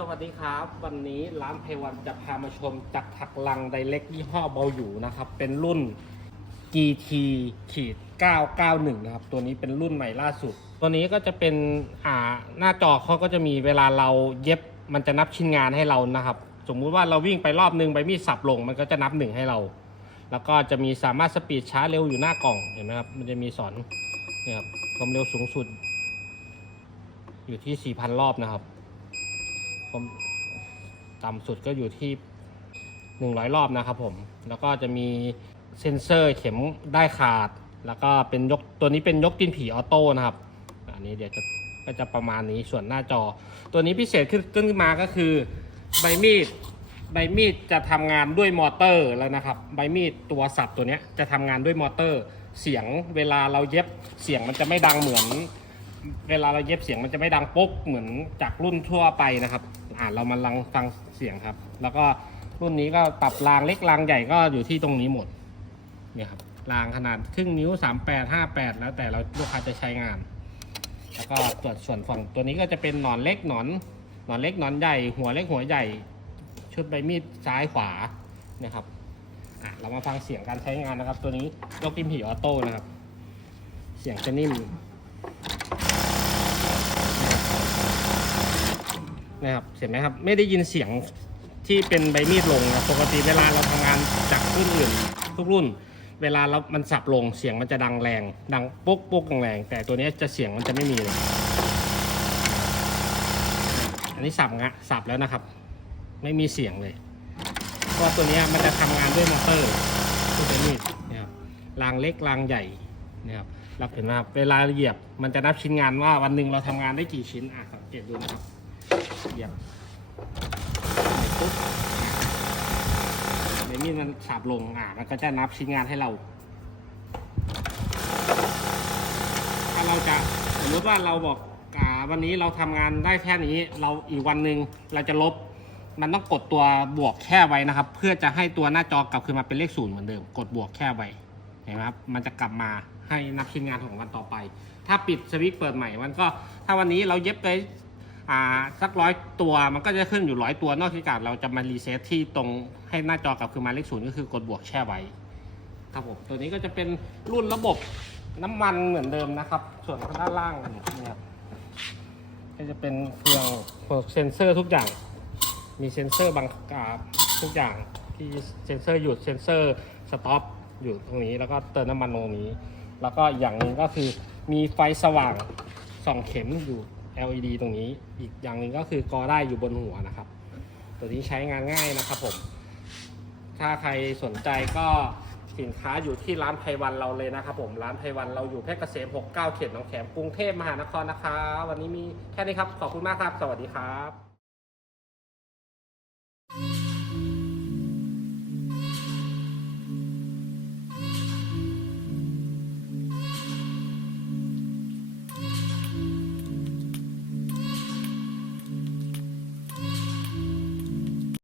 สวัสดีครับ วันนี้ร้านไพวันจะพามาชมจักรถักลังไดเล็กยี่ห้อเบาอยู่นะครับ เป็นรุ่น GT ขีด991 นะครับ ตัวนี้เป็นรุ่นใหม่ล่าสุด ตัวนี้ก็จะเป็นอ่าหน้าจอเขาก็จะมีเวลาเราเย็บมันจะนับชิ้นงานให้เรานะครับ สมมุติว่าเราวิ่งไปรอบนึงใบมีดสับลง มันก็จะนับหนึ่งให้เรา แล้วก็จะมีสามารถสปีดช้าเร็วอยู่หน้ากล่องเห็นไหมครับมันจะมีสอนเนี่ยครับความเร็วสูงสุด อยู่ที่ 4,000 รอบนะครับ ผมต่ำสุดก็อยู่ที่ 100 รอบนะครับผม แล้วก็จะมีเซ็นเซอร์เข็มได้ขาด แล้วก็เป็นยกตัวนี้เป็นยกกินผีออโต้นะครับ อันนี้เดี๋ยวจะก็จะประมาณนี้ส่วนหน้าจอ ตัวนี้พิเศษขึ้นขึ้นมาก็คือใบมีดใบมีดจะทำงานด้วยมอเตอร์แล้วนะครับ ใบมีดตัวสับตัวนี้จะทำงานด้วยมอเตอร์ เสียงเวลาเราเย็บเสียงมันจะไม่ดังเหมือน เวลาเราเย็บเสียงมันจะไม่ดังปุ๊กเหมือนจากรุ่นทั่วไปนะครับ อ่าเรามาลังฟังเสียงครับ แล้วก็รุ่นนี้ก็ปรับรางเล็กรางใหญ่ก็อยู่ที่ตรงนี้หมดเนี่ยครับรางขนาดครึ่งนิ้ว 38 58 แล้วแต่เราลูกค้าจะใช้งาน แล้วก็ตรวจส่วนฝั่งตัวนี้ก็จะเป็นหนอนเล็กหนอนหนอนเล็กหนอนใหญ่หัวเล็กหัวใหญ่ ชุดใบมีดซ้ายขวานะครับอะเรามาฟังเสียงการใช้งานนะครับ ตัวนี้ยกกิมผีออโต้นะครับ เสียงจะนิ่ม นะครับเห็นไหมครับไม่ได้ยินเสียงที่เป็นใบมีดลงนะปกติเวลาเราทำงานจากรุ่นอื่นทุกรุ่น เวลาเรามันสับลงเสียงมันจะดังแรง ดังปุ๊กปุ๊กแรงแต่ตัวนี้จะเสียงมันจะไม่มีเลย อันนี้สับงะสับแล้วนะครับ ไม่มีเสียงเลยเพราะตัวนี้มันจะทำงานด้วยมอเตอร์ตัวใบมีดนะครับรางเล็กรางใหญ่นะครับเราเห็นว่าเวลาเหยียบมันจะนับชิ้นงานว่าวันหนึ่งเราทำงานได้กี่ชิ้นอะสังเกตดูนะครับ เหยียบปุ๊บเดี๋ยวมีดมันฉาบลงอะมันก็จะนับชิ้นงานให้เรา ถ้าเราจะสมมติว่าเราบอกอ่าวันนี้เราทำงานได้แค่นี้ เราอีกวันหนึ่งเราจะลบ มันต้องกดตัวบวกแค่ไว้นะครับ เพื่อจะให้ตัวหน้าจอกลับคืนมาเป็นเลขศูนย์เหมือนเดิม กดบวกแค่ไว้เห็นไหมครับมันจะกลับมาให้นับชิ้นงานของวันต่อไป ถ้าปิดสวิตช์เปิดใหม่มันก็ถ้าวันนี้เราเย็บไป สักร้อยตัวมันก็จะขึ้นอยู่ร้อยตัวนอกจากเราจะมารีเซ็ตที่ตรงให้หน้าจอกลับคือมาเลขศูนย์ก็คือกดบวกแช่ไว้ครับผมตัวนี้ก็จะเป็นรุ่นระบบน้ำมันเหมือนเดิมนะครับ ส่วนด้านล่างเนี่ยก็จะเป็นเฟืองเซ็นเซอร์ทุกอย่าง มีเซ็นเซอร์บางอ่าทุกอย่างที่เซ็นเซอร์หยุดเซ็นเซอร์สต็อปอยู่ตรงนี้แล้วก็เติมน้ำมันตรงนี้ แล้วก็อย่างหนึ่งก็คือมีไฟสว่างสองเข็มอยู่ LED ตรงนี้ อีกอย่างหนึ่งก็คือกอได้อยู่บนหัวนะครับ ตัวนี้ใช้งานง่ายนะครับผม ถ้าใครสนใจก็สินค้าอยู่ที่ร้านไพวันเราเลยนะครับผม ร้านไพวันเราอยู่เพชรเกษม 69 เขตหนองแขมกรุงเทพมหานครนะครับ วันนี้มีแค่นี้ครับ ขอบคุณมากครับ สวัสดีครับ